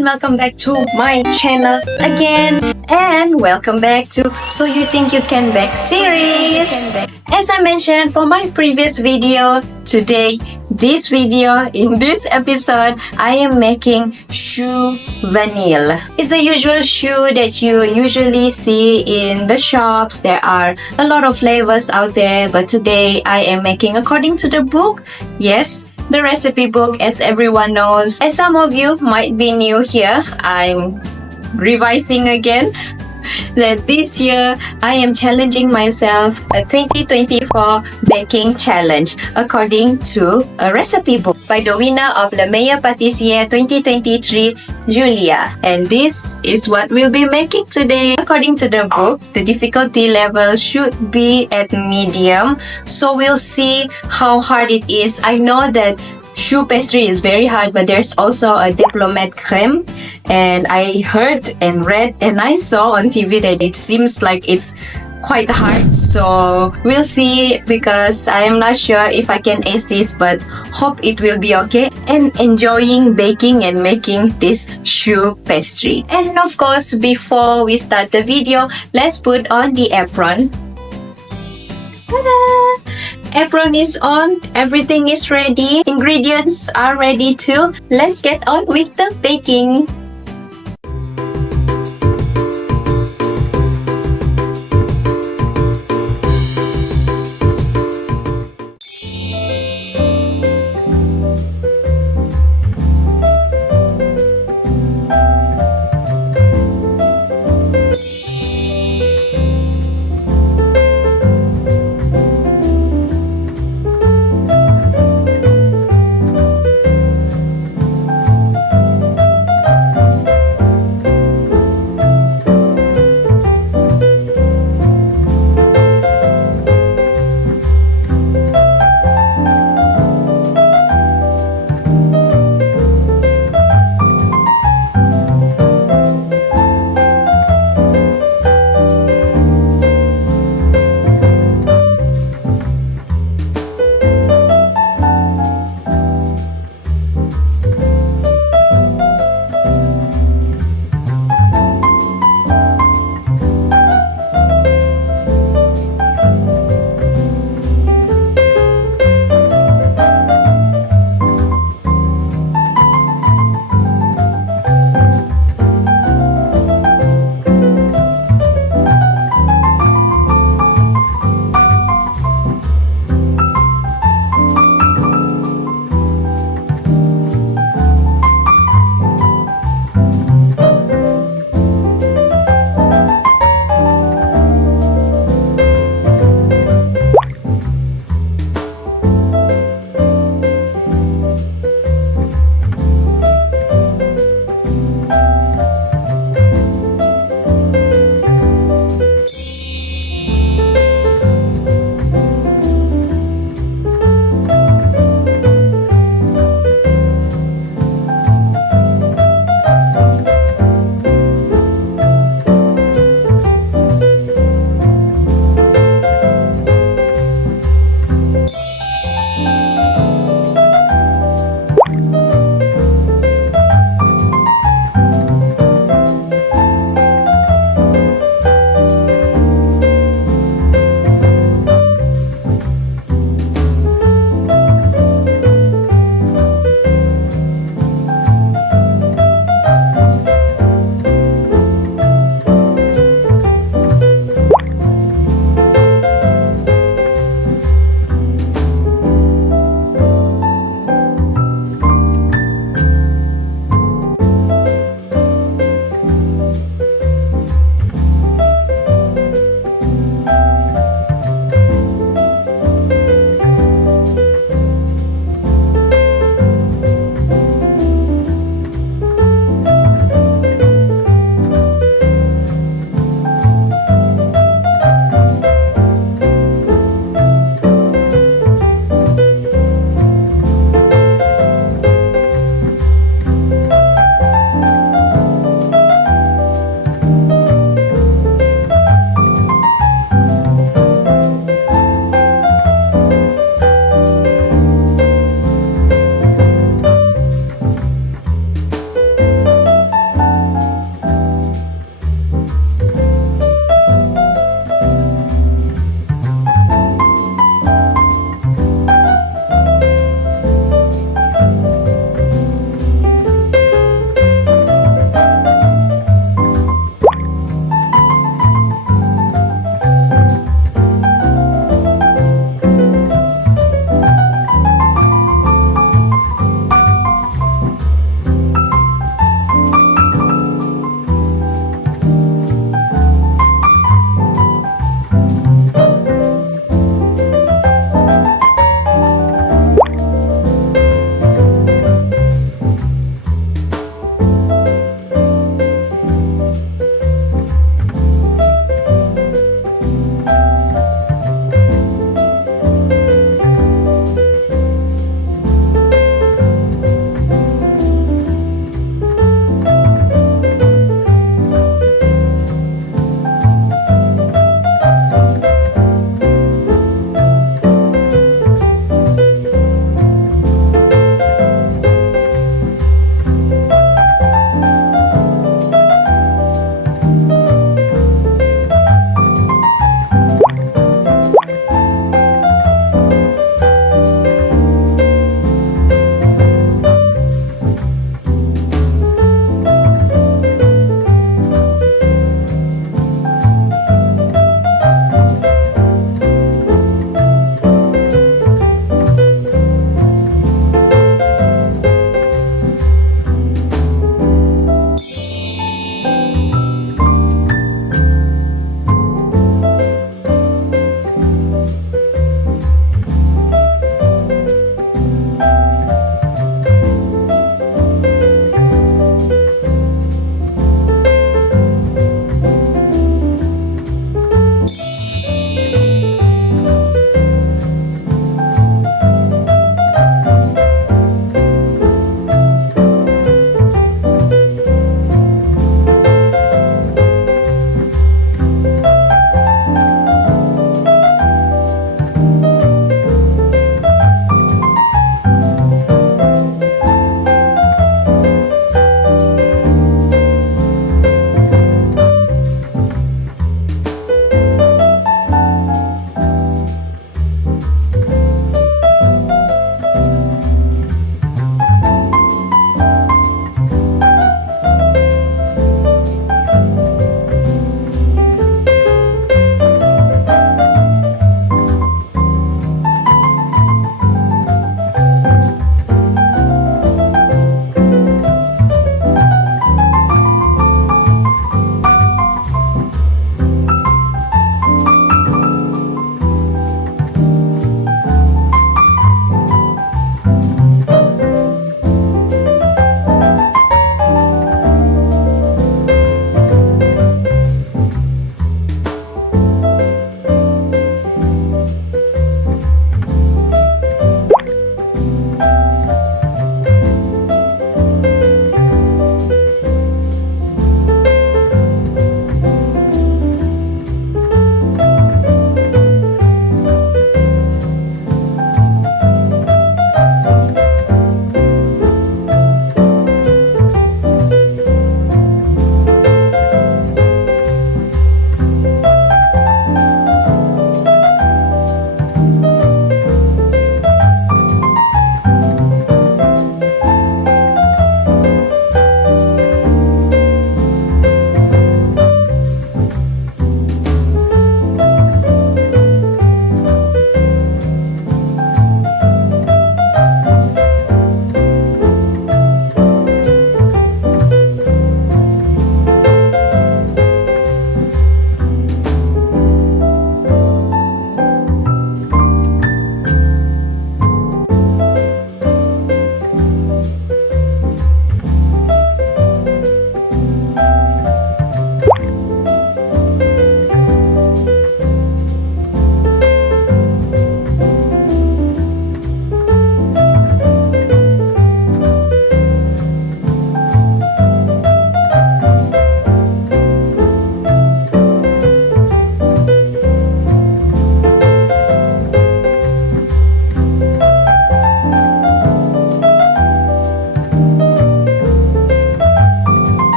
everyone, welcome back to my channel again, and welcome back to So You Think You Can Bake series. As I mentioned for my previous video, today, in this episode, I am making choux vanille. It's the usual choux that you usually see in the shops. There are a lot of flavors out there, but today I am making according to the book. Yes, the recipe book, as everyone knows. As some of you might be new here, I'm revising again that this year I am challenging myself a 2024 baking challenge according to a recipe book by the winner of Le Meilleur Pâtissier 2023, Julia. And this is what we'll be making today. According to the book, the difficulty level should be at medium. So we'll see how hard it is. I know that choux pastry is very hard, but there's also a diplomate crème, and I heard and read and I saw on TV that it seems like it's quite hard. So we'll see, because I am not sure if I can ace this, but hope it will be okay, and enjoying baking and making this choux pastry. And of course, before we start the video, let's put on the apron. Ta-da! Apron is on, everything is ready, ingredients are ready too. Let's get on with the baking.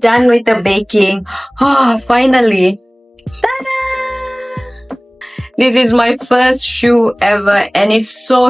done with the baking. Oh, finally. Ta-da! This is my first choux ever, and it's so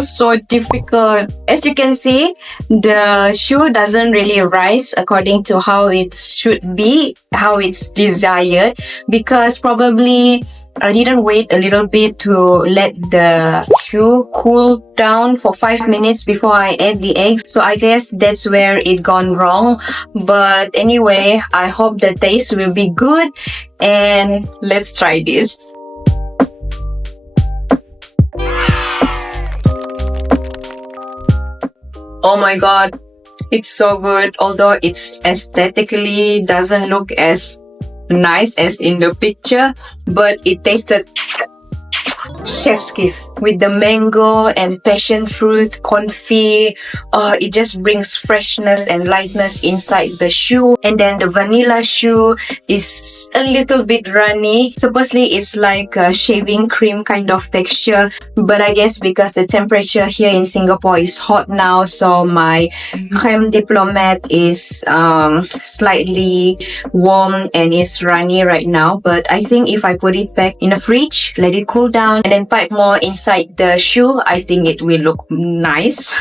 difficult. As you can see, the choux doesn't really rise according to how it should be, how it's desired, because probably I didn't wait a little bit to let the choux cool down for 5 minutes before I add the eggs. So I guess that's where it gone wrong. But anyway, I hope the taste will be good, and let's try this. Oh my god, it's so good. Although it's aesthetically doesn't look as nice as in the picture, but it tasted chef's kiss with the mango and passion fruit confit. It just brings freshness and lightness inside the choux. And then the vanilla choux is a little bit runny. Supposedly it's like a shaving cream kind of texture, but I guess because the temperature here in Singapore is hot now, so my crème diplomate is slightly warm and is runny right now. But I think if I put it back in the fridge, let it cool down, and then pipe more inside the choux, I think it will look nice.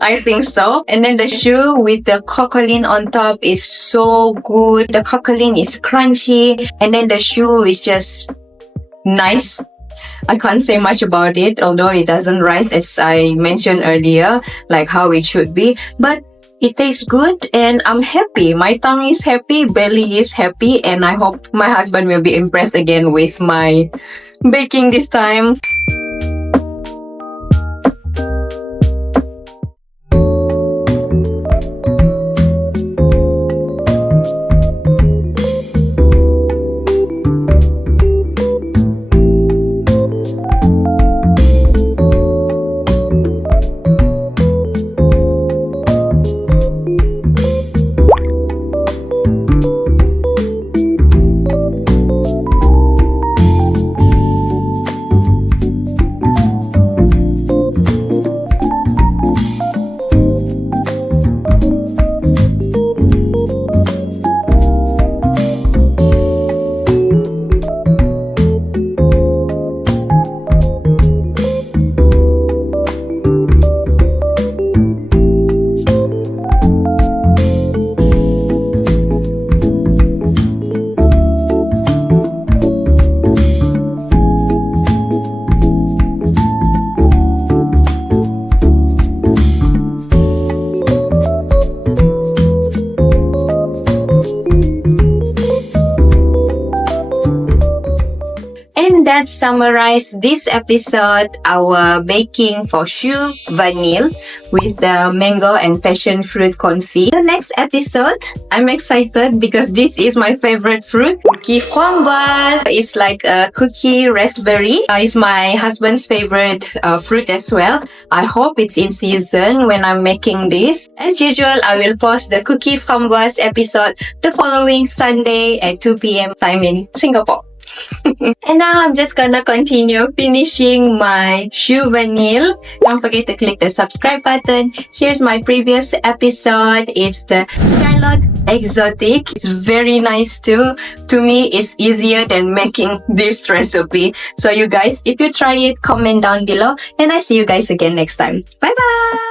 I think so. And then the choux with the Craquelin on top is so good. The Craquelin is crunchy, and then the choux is just nice. I can't say much about it, although it doesn't rise as I mentioned earlier, like how it should be. But it tastes good, and I'm happy. My tongue is happy, belly is happy, and I hope my husband will be impressed again with my baking this time. That summarize this episode, our baking for choux vanille with the mango and passion fruit confit. The next episode, I'm excited because this is my favorite fruit, cookie framboise. It's like a cookie raspberry. It's my husband's favorite fruit as well. I hope it's in season when I'm making this. As usual, I will post the cookie framboise episode the following Sunday at 2 p.m. time in Singapore. And now I'm just gonna continue finishing my choux vanille. Don't forget to click the subscribe button. Here's my previous episode. It's the Charlotte Exotic. It's very nice too. To me, it's easier than making this recipe. So you guys, if you try it, comment down below, and I see you guys again next time. Bye bye!